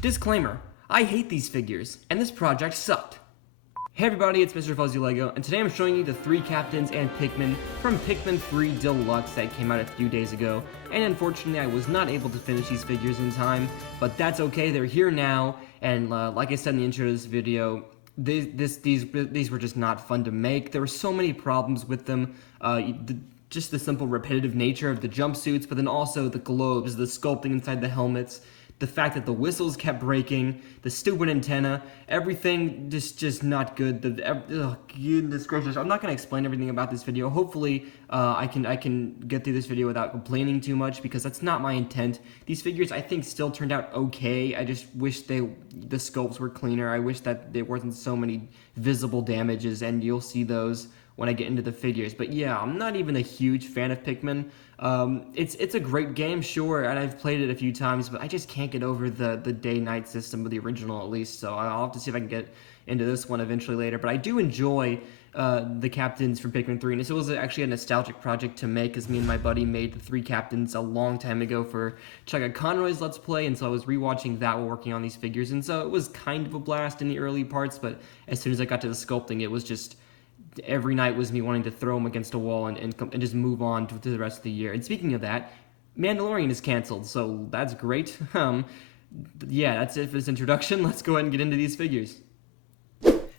Disclaimer, I hate these figures, and this project sucked. Hey everybody, it's Mr. Fuzzy Lego, and today I'm showing you the 3 captains and Pikmin from Pikmin 3 Deluxe that came out a few days ago, and unfortunately I was not able to finish these figures in time, but that's okay, they're here now, and like I said in the intro to this video, these were just not fun to make. There were so many problems with them, just the simple repetitive nature of the jumpsuits, but then also the globes, the sculpting inside the helmets, the fact that the whistles kept breaking, the stupid antenna, everything just not good. Goodness gracious, I'm not going to explain everything about this video. Hopefully, I can get through this video without complaining too much, because that's not my intent. These figures, I think, still turned out okay. I just wish the sculpts were cleaner. I wish that there wasn't so many visible damages, and you'll see those when I get into the figures. But yeah, I'm not even a huge fan of Pikmin. It's a great game, sure, and I've played it a few times, but I just can't get over the day-night system of the original, at least, so I'll have to see if I can get into this one eventually later. But I do enjoy the captains from Pikmin 3, and this was actually a nostalgic project to make, because me and my buddy made the 3 captains a long time ago for Chugga Conroy's Let's Play, and so I was rewatching that while working on these figures, and so it was kind of a blast in the early parts, but as soon as I got to the sculpting, it was just every night was me wanting to throw them against a wall and just move on to the rest of the year. And speaking of that, Mandalorian is canceled, so that's great. Yeah, that's it for this introduction. Let's go ahead and get into these figures.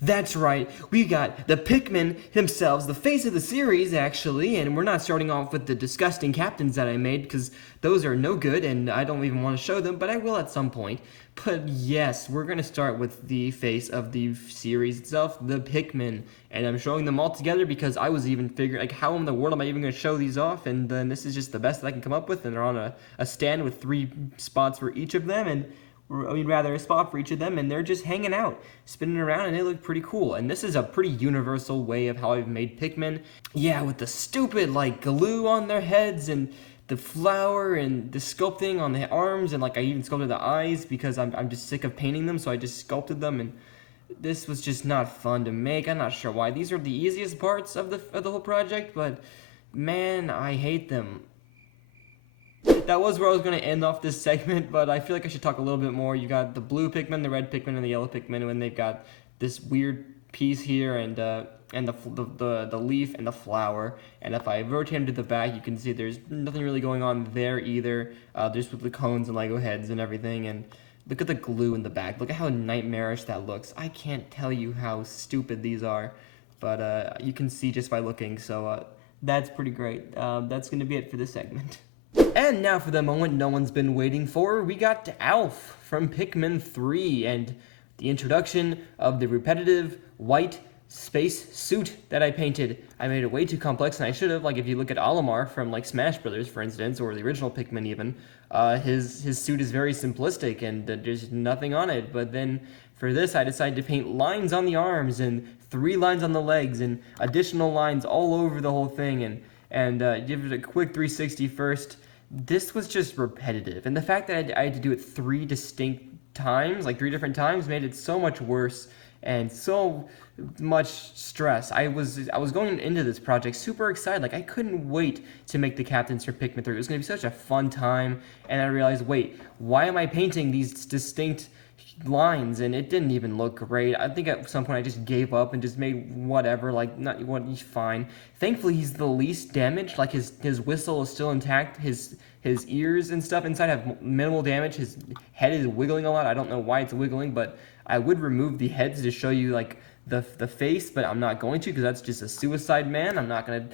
That's right, we got the Pikmin themselves, the face of the series, actually, and we're not starting off with the disgusting captains that I made, because those are no good, and I don't even want to show them, but I will at some point. But yes, we're going to start with the face of the series itself, the Pikmin, and I'm showing them all together because I was even figuring, like, how in the world am I even going to show these off, and then this is just the best that I can come up with, and they're on a stand with 3 spots for each of them, and a spot for each of them, and they're just hanging out, spinning around, and they look pretty cool. And this is a pretty universal way of how I've made Pikmin. Yeah, with the stupid, like, glue on their heads, and the flower, and the sculpting on the arms, and, like, I even sculpted the eyes, because I'm just sick of painting them, so I just sculpted them, and this was just not fun to make. I'm not sure why. These are the easiest parts of the whole project, but, man, I hate them. That was where I was going to end off this segment, but I feel like I should talk a little bit more. You got the blue Pikmin, the red Pikmin, and the yellow Pikmin, and they've got this weird piece here, and the leaf and the flower. And if I rotate them to the back, you can see there's nothing really going on there either. Just with the cones and Lego heads and everything. And look at the glue in the back. Look at how nightmarish that looks. I can't tell you how stupid these are, but you can see just by looking. So that's pretty great. That's going to be it for this segment. And now for the moment no one's been waiting for, we got Alf from Pikmin 3 and the introduction of the repetitive white space suit that I painted. I made it way too complex, and I should have. Like, if you look at Olimar from, like, Smash Brothers, for instance, or the original Pikmin even, his suit is very simplistic and there's nothing on it. But then for this, I decided to paint lines on the arms and 3 lines on the legs and additional lines all over the whole thing, and give it a quick 360 first. This was just repetitive, and the fact that I had to do it 3 distinct times, like 3 different times, made it so much worse and so much stress. I was going into this project super excited, like I couldn't wait to make the captains for Pikmin 3. It was going to be such a fun time, and I realized, wait, why am I painting these distinct lines? And it didn't even look great. I think at some point I just gave up and just made whatever, like, not what, he's fine. Thankfully, he's the least damaged. Like, his whistle is still intact. His ears and stuff inside have minimal damage. His head is wiggling a lot. I don't know why it's wiggling, but I would remove the heads to show you, like, the face, but I'm not going to, because that's just a suicide man. I'm not gonna,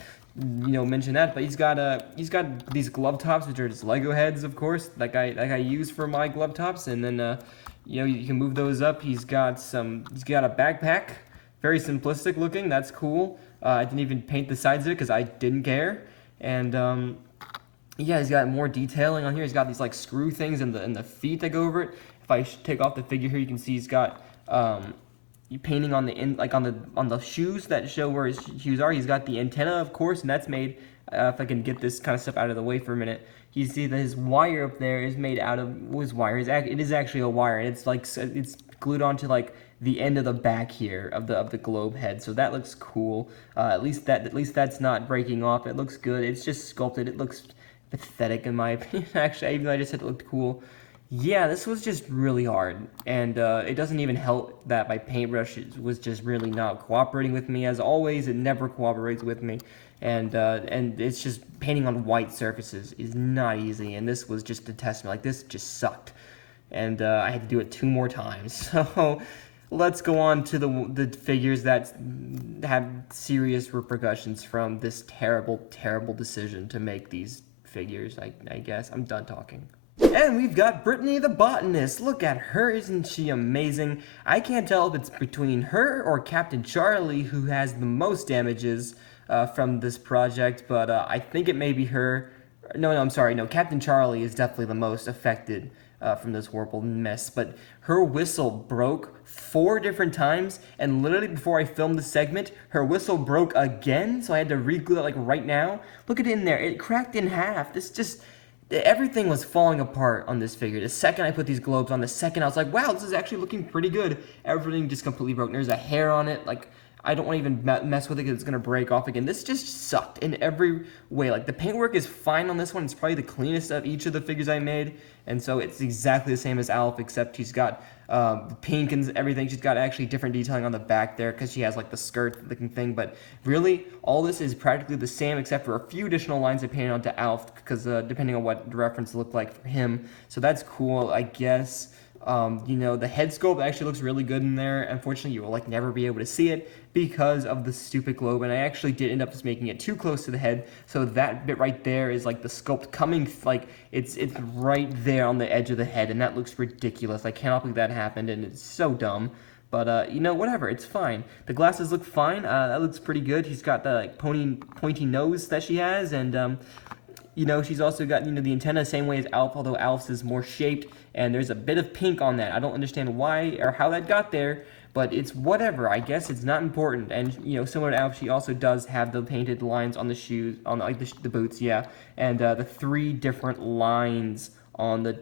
mention that. But he's got these glove tops, which are just Lego heads, of course, like I use for my glove tops, and then you can move those up. He's got a backpack, very simplistic looking. That's cool. I didn't even paint the sides of it because I didn't care. And yeah, he's got more detailing on here. He's got these, like, screw things in the feet that go over it. If I take off the figure here, you can see he's got painting on the shoes that show where his shoes are. He's got the antenna, of course, and that's made. If I can get this kind of stuff out of the way for a minute, you see that his wire up there is made out of wire. It is actually a wire, and it's glued onto, like, the end of the back here of the globe head. So that looks cool. At least that's not breaking off. It looks good. It's just sculpted. It looks pathetic in my opinion. Actually, even though I just said it looked cool. Yeah, this was just really hard, and it doesn't even help that my paintbrush was just really not cooperating with me. As always, it never cooperates with me, and it's just painting on white surfaces is not easy, and this was just a testament. Like, this just sucked, and I had to do it 2 more times. So let's go on to the figures that have serious repercussions from this terrible, terrible decision to make these figures. I guess I'm done talking. And we've got Brittany the botanist. Look at her, isn't she amazing? I can't tell if it's between her or Captain Charlie who has the most damages from this project, but I think it may be her. No, I'm sorry, no, Captain Charlie is definitely the most affected from this horrible mess, but her whistle broke 4 different times, and literally before I filmed the segment, her whistle broke again, so I had to re-glue it like right now. Look at it in there, it cracked in half. This just... Everything was falling apart on this figure. The second I put these globes on, the second I was like, wow, this is actually looking pretty good. Everything just completely broke. There's a hair on it. Like, I don't want to even mess with it because it's going to break off again. This just sucked in every way. Like, the paintwork is fine on this one. It's probably the cleanest of each of the figures I made. And so it's exactly the same as Alf, except she's got pink and everything. She's got actually different detailing on the back there because she has like the skirt looking thing. But really, all this is practically the same except for a few additional lines I painted onto Alf because depending on what the reference looked like for him. So that's cool, I guess. You know, the head sculpt actually looks really good in there. Unfortunately, you will like never be able to see it because of the stupid globe, and I actually did end up just making it too close to the head, so that bit right there is like the sculpt coming, like it's right there on the edge of the head, and that looks ridiculous. I cannot believe that happened, and it's so dumb. But, you know, whatever, it's fine. The glasses look fine, that looks pretty good. She's got the, like, pointy nose that she has, and, you know, she's also got, you know, the antenna same way as Alf, although Alf's is more shaped, and there's a bit of pink on that. I don't understand why or how that got there, but it's whatever. I guess it's not important. And, you know, similar to Alf, she also does have the painted lines on the shoes, on like the boots, yeah, and the 3 different lines on the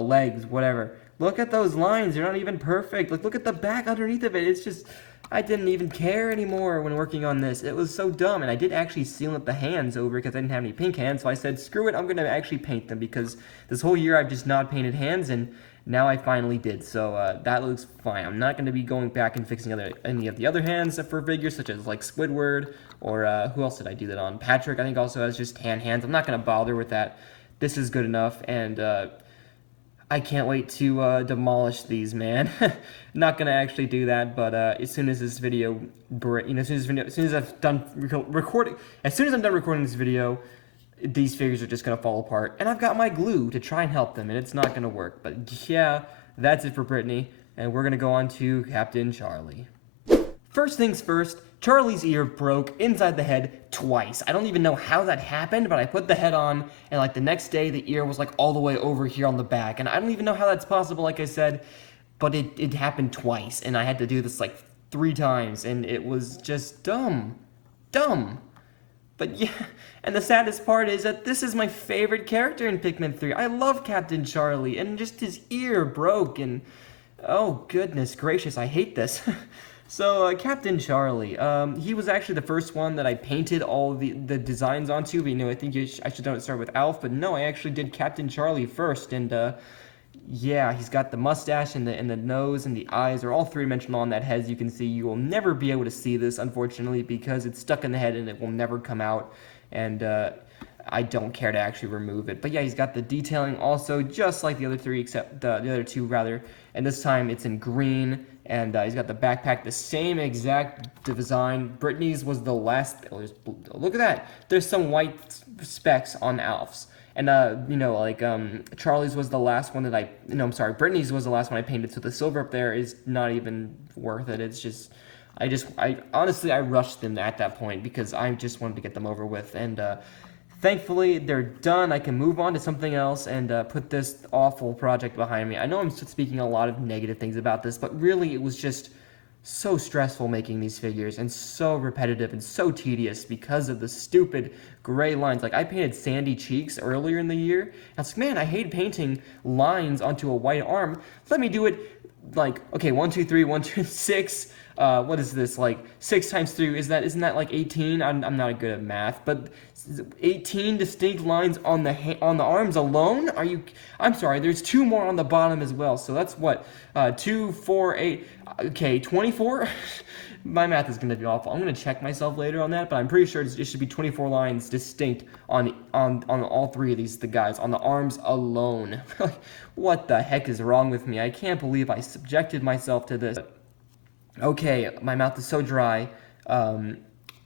legs, whatever. Look at those lines. They're not even perfect. Like, look at the back underneath of it. It's just, I didn't even care anymore when working on this. It was so dumb, and I did actually seal up the hands over because I didn't have any pink hands, so I said, screw it, I'm going to actually paint them because this whole year I've just not painted hands, and now I finally did, so that looks fine. I'm not going to be going back and fixing any of the other hands for figures, such as, like, Squidward, or who else did I do that on? Patrick, I think, also has just tan hands. I'm not going to bother with that. This is good enough, and I can't wait to demolish these, man. Not gonna actually do that, but as soon as this video, you know, as soon as I'm done recording this video, these figures are just gonna fall apart. And I've got my glue to try and help them, and it's not gonna work. But yeah, that's it for Brittany, and we're gonna go on to Captain Charlie. First things first, Charlie's ear broke inside the head twice. I don't even know how that happened, but I put the head on, and like the next day, the ear was like all the way over here on the back. And I don't even know how that's possible, like I said, but it happened twice, and I had to do this like 3 times, and it was just dumb. Dumb. But yeah, and the saddest part is that this is my favorite character in Pikmin 3. I love Captain Charlie, and just his ear broke, and oh goodness gracious, I hate this. So, Captain Charlie, he was actually the first one that I painted all the designs onto. But, you know, I think I should start with Alf, but no, I actually did Captain Charlie first, and, yeah, he's got the mustache and the nose and the eyes are all 3-dimensional on that head. As you can see, you will never be able to see this, unfortunately, because it's stuck in the head and it will never come out, and, I don't care to actually remove it. But yeah, he's got the detailing also, just like the other 3, except the other 2, rather, and this time it's in green. And he's got the backpack, the same exact design. Brittany's was the last. Look at that. There's some white specks on Alf's. And, you know, like, Charlie's was the last one that I'm sorry, Brittany's was the last one I painted. So the silver up there is not even worth it. It's just, honestly, I rushed them at that point because I just wanted to get them over with. And, thankfully, they're done. I can move on to something else and put this awful project behind me. I know I'm speaking a lot of negative things about this, but really it was just so stressful making these figures and so repetitive and so tedious because of the stupid gray lines. Like, I painted sandy cheeks earlier in the year. I was like, man, I hate painting lines onto a white arm. Let me do it like, okay, 1, 2, 3, 1, 2, 6 what is this, like 6 times 3, isn't that like 18? I'm not good at math, but 18 distinct lines on the arms alone? I'm sorry, there's 2 more on the bottom as well, so that's what, 2, 4, 8, okay, 24? My math is going to be awful. I'm going to check myself later on that, but I'm pretty sure it should be 24 lines distinct on all 3 of the guys, on the arms alone. What the heck is wrong with me? I can't believe I subjected myself to this. Okay, my mouth is so dry.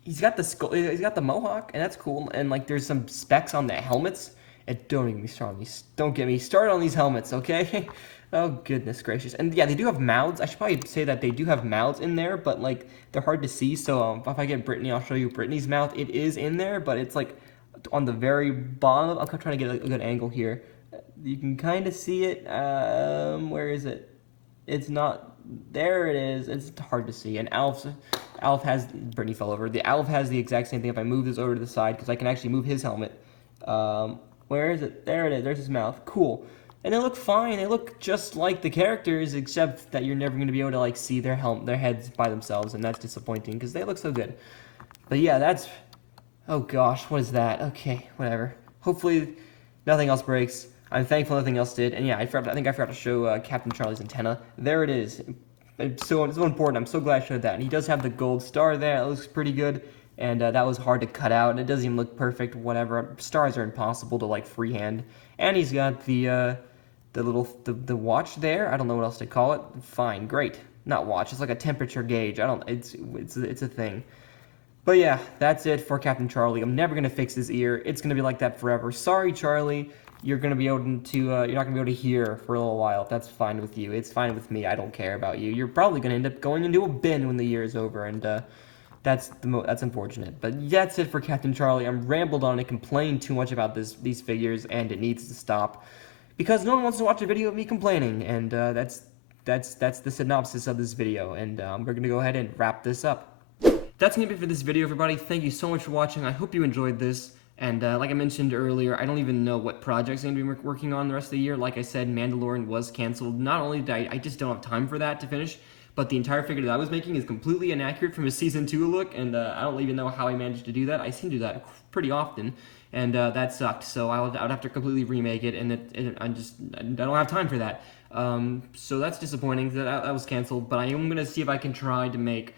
He's got the skull, he's got the mohawk, and that's cool. And like, there's some specs on the helmets. And don't even start on these. Don't get me started on these helmets, okay? Oh goodness gracious. And yeah, they do have mouths. I should probably say that they do have mouths in there, but like they're hard to see. So if I get Brittany, I'll show you Brittany's mouth. It is in there, but it's like on the very bottom. I'm trying to get a good angle here. You can kind of see it. Where is it? It's not. There it is. It's hard to see. And Alf has, Brittany fell over. The Alf has the exact same thing. If I move this over to the side, because I can actually move his helmet. Where is it? There it is. There's his mouth. Cool. And they look fine. They look just like the characters, except that you're never going to be able to like see their heads by themselves, and that's disappointing because they look so good. But yeah, that's. Oh gosh, what is that? Okay, whatever. Hopefully, nothing else breaks. I'm thankful nothing else did. And yeah, I think I forgot to show Captain Charlie's antenna. There it is. It's so important. I'm so glad I showed that. And he does have the gold star there. It looks pretty good. And that was hard to cut out, and it doesn't even look perfect. Whatever. Stars are impossible to like freehand. And he's got the little watch there. I don't know what else to call it. Fine, great. Not watch. It's like a temperature gauge. It's a thing. But yeah, that's it for Captain Charlie. I'm never gonna fix his ear. It's gonna be like that forever. Sorry, Charlie. You're gonna be able to. You're not gonna be able to hear for a little while. If that's fine with you. It's fine with me. I don't care about you. You're probably gonna end up going into a bin when the year is over, and that's unfortunate. But that's it for Captain Charlie. I'm rambled on and complained too much about these figures, and it needs to stop. Because no one wants to watch a video of me complaining, and that's the synopsis of this video, and we're going to go ahead and wrap this up. That's going to be it for this video, everybody. Thank you so much for watching. I hope you enjoyed this, and like I mentioned earlier, I don't even know what projects I'm going to be working on the rest of the year. Like I said, Mandalorian was canceled. Not only did I just don't have time for that to finish, but the entire figure that I was making is completely inaccurate from a Season 2 look, and I don't even know how I managed to do that. I seem to do that pretty often. And that sucked, so I would have to completely remake it, and I don't have time for that. So that's disappointing that was canceled, but I am going to see if I can try to make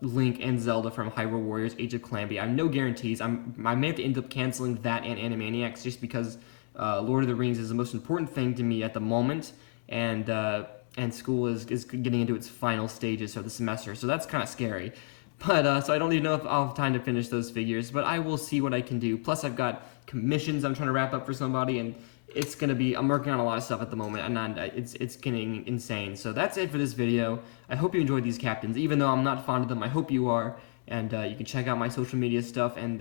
Link and Zelda from Hyrule Warriors Age of Calamity. I have no guarantees. I may have to end up canceling that and Animaniacs just because Lord of the Rings is the most important thing to me at the moment, and school is getting into its final stages of the semester, so that's kind of scary. But, so I don't even know if I'll have time to finish those figures, but I will see what I can do. Plus, I've got commissions I'm trying to wrap up for somebody, and it's going to be, I'm working on a lot of stuff at the moment, and it's getting insane. So that's it for this video. I hope you enjoyed these captains. Even though I'm not fond of them, I hope you are, and you can check out my social media stuff, and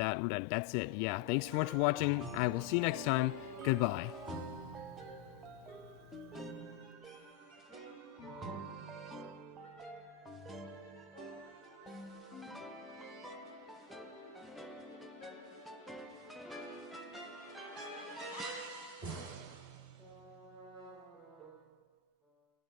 that's it. Yeah, thanks so much for watching. I will see you next time. Goodbye.